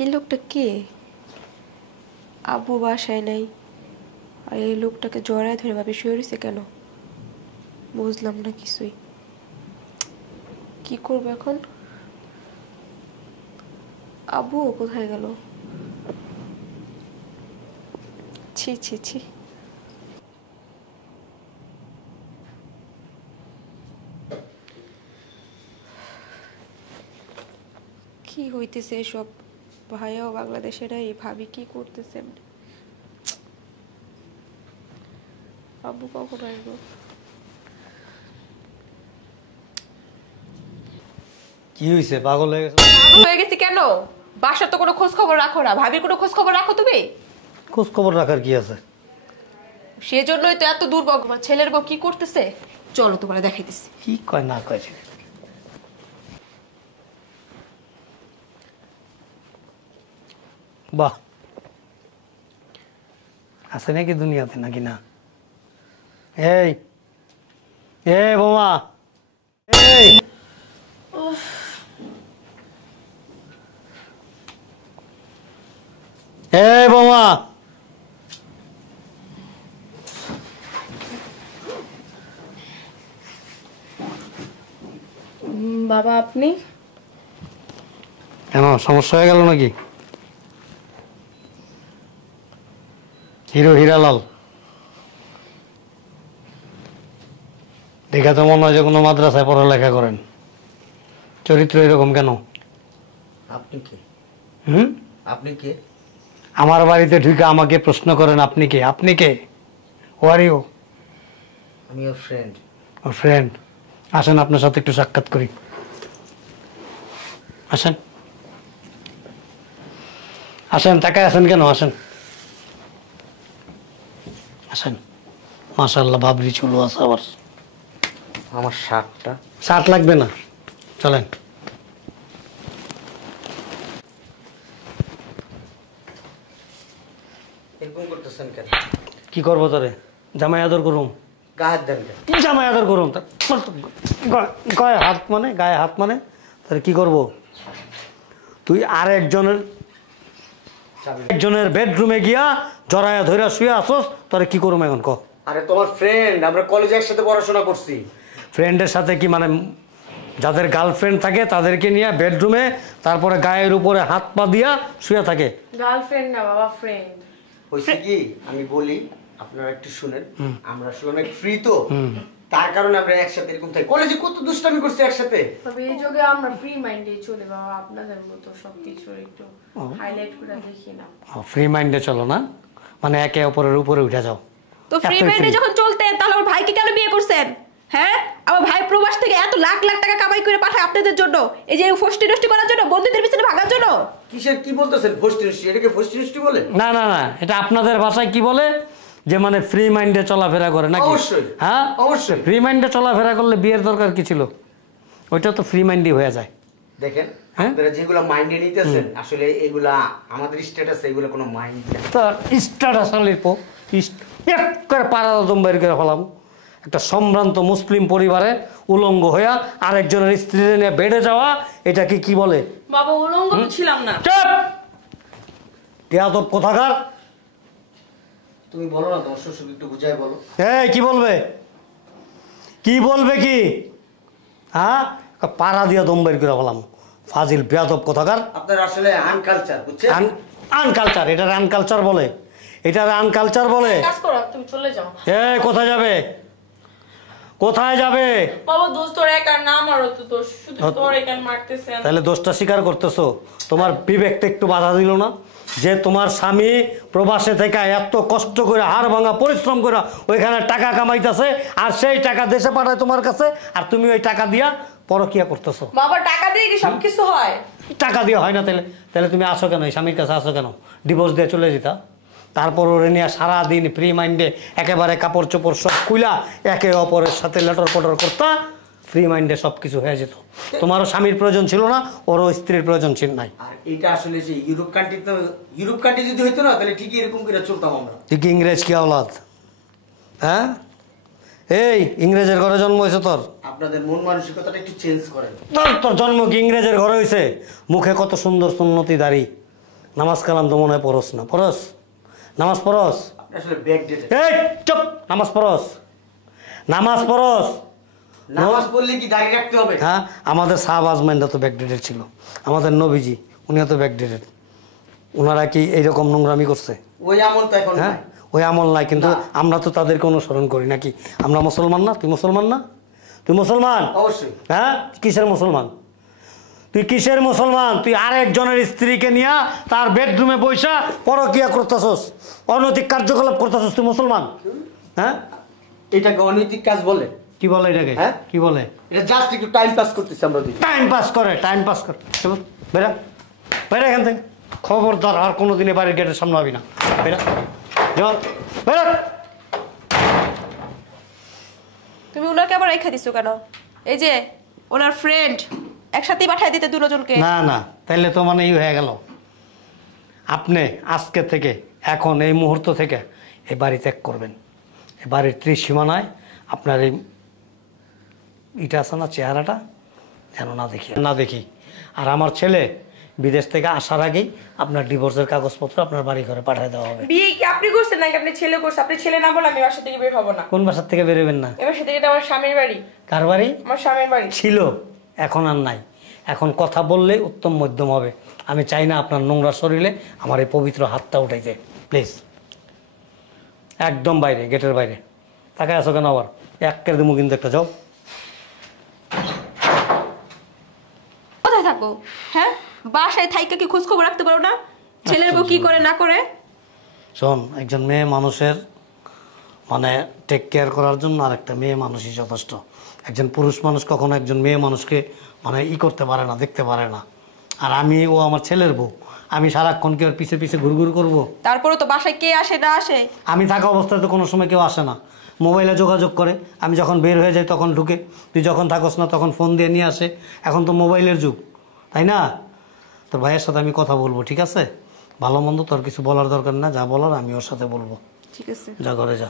এই লোকটা কে? আব্বু বাসায় নাই, আর এই লোকটাকে জড়ায় ধরে ভাবে শুয়ে রয়েছে কেন? বুঝলাম না কিছুই। কি করবো এখন? আব্বু কোথায় গেল? ছি ছি ছি। কি হইতেছে এসব? ভাইয়াও বাংলাদেশেরাই, ভাবি কি করতেছেন? আব্বু কখন আসবো? কি হয়েছে? পাগল হয়ে গেছে? পাগল হয়ে গেছি কেন? বাসার তো কোনো খোঁজ খবর রাখো না, ভাবির কোনো খোঁজ খবর রাখো তুমি? খোঁজ খবর রাখার কি আছে? সেজন্যই তো এত দুর্ভাগ্য। ছেলের বউ কি করতেছে চলো তোমার দেখাইতেছি। কি কয় না কয়? বাহ, আছে নাকি দুনিয়াতে নাকি না? এই এই বোমা, এই এই বোমা, বাবা আপনি? কেন, সমস্যা হয়ে গেল নাকি? হিরো হীরালাল দেখা তো মনে হয় যে কোনো মাদ্রাসায় পড়ালেখা করেন। চরিত্র এরকম কেন? আপনি কে? হুম, আপনি কে? আমার বাড়িতে ঢুকে আমাকে প্রশ্ন করেন আপনি কে? আপনি কে? Were you? আমি ওর ফ্রেন্ড। ও ফ্রেন্ড। আসেন আপনার সাথে একটু সাক্ষাৎ করি। আসেন আসেন, তাকায় আছেন কেন? আসেন আসেন। মাশাআল্লাহ, বাবরি চুলো আছে আবার। আমার শার্টটা। শার্ট লাগবে না, চলেন। এরকম করতেছেন কেন? কি করবো তোরে? জামাই আদর করুম? গায়ের দেন কেন? জামাই আদর করুম? গায়ে হাত মানে? গায়ে হাত মানে তাহলে কি করব? তুই আর একজনের বেডরুমে গিয়া জড়ায়া ধইরা শুয়ে আসস, তোরে কি করুম এখন ক? আরে তোমার ফ্রেন্ড, আমরা কলেজে একসাথে পড়াশোনা করছি। ফ্রেন্ডের সাথে কি মানে যাদের গার্লফ্রেন্ড থাকে তাদেরকে নিয়ে বেডরুমে, তারপরে গায়ের উপরে হাত পা দিয়া শুয়ে থাকে? গার্লফ্রেন্ড না বাবা, ফ্রেন্ড। হয়েছে কি, আমি বলি আপনারা একটু শুনেন। আমরা আসলে অনেক ফ্রি তো, তার কারণে আমরা একসাথে এরকম থাকি। কলেজে কত দুষ্টামি করছি একসাথে। তবে এই যুগে আমরা ফ্রি মাইন্ডে চলে বাবা, আপনাদের মতো সবকিছু একটু হাইলাইট করে দেখি না। ফ্রি মাইন্ডে চলো না, মানে একে অপরের উপরে উঠে যাও। তো ফ্রি মাইন্ডে যখন চলতেন তাহলে আমার ভাইকে কেন বিয়ে করছেন? হ্যাঁ, আমার ভাই প্রবাস থেকে এত লাখ লাখ টাকা কামাই করে পাঠায় আপনাদের জন্য, এই যে ফষ্টি নষ্টি করার জন্য, বন্ধুদের পিছনে ভাগার জন্য। কিসের কি বলতেছেন? ফষ্টি নষ্টি? এটাকে ফষ্টি নষ্টি বলে? না না না, এটা আপনাদের ভাষায় কি বলে যে মানে ফ্রি মাইন্ডে চলাফেরা করে নাকি? অবশ্যই, হ্যাঁ অবশ্যই। ফ্রি মাইন্ডে চলাফেরা করলে বিয়ের দরকার কি ছিল? ওইটা তো ফ্রি মাইন্ডই হয়ে যায়। দেখেন আপনারা যেগুলো মাইন্ডে নিতেছেন, আসলে এগুলা আমাদের স্ট্যাটাস, এগুলো কোনো মাইন্ড না। তো স্ট্যাটাস আলির পো এক করে পাড়া দম বের করে ফেলাম। একটা সম্ভ্রান্ত মুসলিম পরিবারে উলঙ্গ হইয়া আরেকজনের স্ত্রী নিয়ে বেড়ে যাওয়া, এটা কি বলে? বাবা উলঙ্গ তো ছিলাম না। চুপ! বেয়াদব কোথাকার! তুমি বলো না, তোমার শ্বশুরকে একটু বুঝাই বলো। এই কি বলবে? কি বলবে কি? হ্যাঁ, পাড়া দিয়া দম বের করে ফেলাম। ফাজিল বেয়াদব কোথাকার! আপনার আসলে আনকালচার, বুঝছেন? আনকালচার, এটার আনকালচার বলে। এটার আনকালচার বলে। কাজ করো, তুমি চলে যাও। এই কোথায় যাবে? কোথায় যাবে? বাবা দোষ তোর একার না, আমারও তো দোষ, শুধু তোর একার মারতেছেন। তাহলে দোষটা স্বীকার করতেছো? তোমার বিবেকটা একটু বাধা দিল না যে তোমার স্বামী প্রবাসে থেকে এত কষ্ট করে হাড় ভাঙা পরিশ্রম করে ওইখানে টাকা কামাইতেছে, আর সেই টাকা দেশে পাঠায় তোমার কাছে, আর তুমি ওই টাকা দিয়া পরকিয়া করতেছো? বাবা টাকা দিয়ে কি সবকিছু হয়? টাকা দিয়ে হয় না। তাহলে তুমি আসো কেন? স্বামীর কাছে আসো কেন? ডিভোর্স দিয়ে চলে যেতা। তারপর ওরে নিয়ে সারাদিন ফ্রি মাইন্ডে একেবারে কাপড় চোপড় সব খুইলা একে অপরের সাথে লটর পটর করতা, ফ্রি মাইন্ডে সব কিছু হয়ে যেত। তোমারও স্বামীর প্রয়োজন ছিল না, ওরও স্ত্রীর প্রয়োজন ছিল নাই। আর এটা আসলে যে ইউরোপ কান্ট্রি যদি হইতো না, তাহলে ঠিকই এরকম করে চলতাম আমরা। তুই কি ইংরেজ কি আওলাদ? হ্যাঁ, এই ইংরেজের ঘরে জন্ম হয়েছে তোর? আপনাদের মন মানসিকতাটা একটু চেঞ্জ করেন। তোর জন্ম কি ইংরেজের ঘরে হয়েছে? মুখে কত সুন্দর সুন্নতি দাড়ি, নামাজ কালাম তো মনে হয় পড়স না, পড়স? নামাজ পড়স? আপনি আসলে ব্যাগ ডেটে এই চুপ! নামাজ পড়স? নামাজ পড়স? নামাজ পড়লে কি দাঁড়িয়ে রাখতে হবে? হ্যাঁ, আমাদের শাহবাজ মাইন্ডা তো ব্যাকডেটেড ছিল, আমাদের নবীজি উনিও তো ব্যাকডেটেড। ওনারা কি এইরকম নোংরামি করছে? ওই আমল তো এখন হ্যাঁ, নাই। ওই আমল নাই, কিন্তু আমরা তো তাদেরকে অনুসরণ করি নাকি? আমরা মুসলমান না? তুই মুসলমান না? তুই মুসলমান? অবশ্যই। হ্যাঁ, কিসের মুসলমান? তুই কিসের মুসলমান? তুই আরেকজনের স্ত্রীকে নিয়ে তার বেডরুমে বৈশা পরকিয়া করতেছস, অনৈতিক কার্যকলাপ করতেছস, তুই মুসলমান? হ্যাঁ, এটাকে অনৈতিক কাজ বলে? কি বলে এটাকে? হ্যাঁ? কি বলে? এটা জাস্ট একটু টাইম পাস করতেছি আমরা দুই। টাইম পাস করে, টাইম পাস করে। বেরা, বেরা এখান থেকে। খবরদার আর কোনোদিনে বাড়ির গেটের সামনে হবি না। বেরা, যাও, বেরা। তুমি ওনাকে আবার রেখে দিছো কেন? এই যে ওনার ফ্রেন্ড একসাথেই পাঠিয়ে দিতে দুজনকে। না না, তাইলে তো মানে হয়ে গেল। আপনি আজকে থেকে, এখন এই মুহূর্ত থেকে এই বাড়ি ত্যাগ করবেন। এই বাড়ির ত্রিসীমানায় আপনার এই ইটা আছে না, চেহারাটা যেন না দেখি, না দেখি। আর আমার ছেলে বিদেশ থেকে আসার আগেই আপনার ডিভোর্সের কাগজপত্র আপনার বাড়ি ঘরে পাঠিয়ে দেওয়া হবে। বিয়ে কি আপনি করছেন নাকি আপনি ছেলে করছেন? আপনি ছেলে না বলে আমি বাসা থেকে বের হবো না। কোন বাসার থেকে বেরোবেন না? এবার সেটা এটা আমার স্বামীর বাড়ি। কার বাড়ি? আমার স্বামীর বাড়ি ছিল, এখন আর নাই। এখন কথা বললে উত্তম মধ্যম হবে। আমি চাই না আপনার নোংরা শরীরে আমার এই পবিত্র হাতটা উঠাইতে। প্লিজ একদম বাইরে, গেটের বাইরে। তাকায় আছো কেন আবার? একের দিমু কিন্তু একটা। যাও। কোথায় থাকো? হ্যাঁ, বাসায় থাইকা কি খোঁজ খবর রাখতে পারো না ছেলের বউ কি করে না করে? শোন, একজন মেয়ে মানুষের মানে টেক কেয়ার করার জন্য আর একটা মেয়ে মানুষই যথেষ্ট। একজন পুরুষ মানুষ কখনো একজন মেয়ে মানুষকে মানে করতে পারে না, দেখতে পারে না। আর আমি, ও আমার ছেলের বউ, আমি সারাক্ষণ কি ওর পিছে পিছে ঘুরঘুর করবো? তারপরে তো বাসায় কে আসে না আসে? আমি থাকা অবস্থায় তো কোনো সময় কেউ আসে না। মোবাইলে যোগাযোগ করে, আমি যখন বের হয়ে যাই তখন ঢুকে, তুই যখন থাকস না তখন ফোন দিয়ে নিয়ে আসে। এখন তো মোবাইলের যুগ, তাই না? তোর ভাইয়ের সাথে আমি কথা বলবো, ঠিক আছে? ভালো মন্দ তোর কিছু বলার দরকার না, যা বলার আমি ওর সাথে বলবো। ঠিক আছে, যা ঘরে যা।